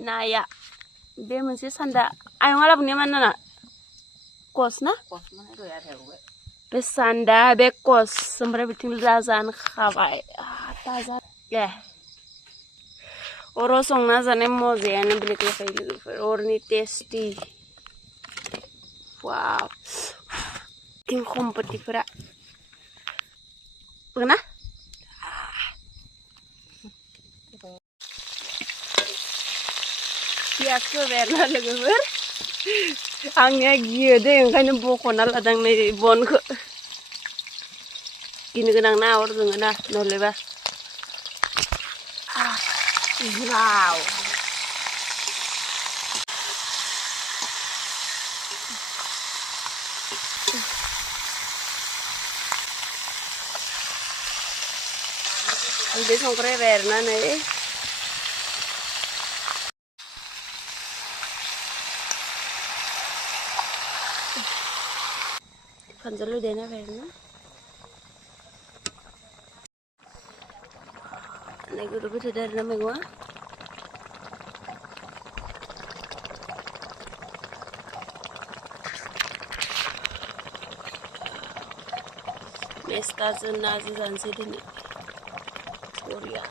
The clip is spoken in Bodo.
नाया बे मोनसे सान्दा आयंआ लाबोनाया मा ना कस ना बे सान्दा बे कस ओमफ्राय बिथिं जाजानो खाबाय ताजा ए अराव संना जानाय मजायानो बेलेग जाखायो लोगोफोर अरनि टेस्टि वाव थिं खम्पतिफोरा ना पियासखौ बेरना लोगोफोर आंनिया गियो दे ओंखायनो बख'ना लादों नै बनखौ गिनो गोनां ना अर जोङो ना नहलेबा वाव हालदै संख्रि बेरनानै फानजालु देना बेरना नै गोदौबाय थादों आरोना मैगङा मेस्टाजों नाजों जानोसै दिनै बरिया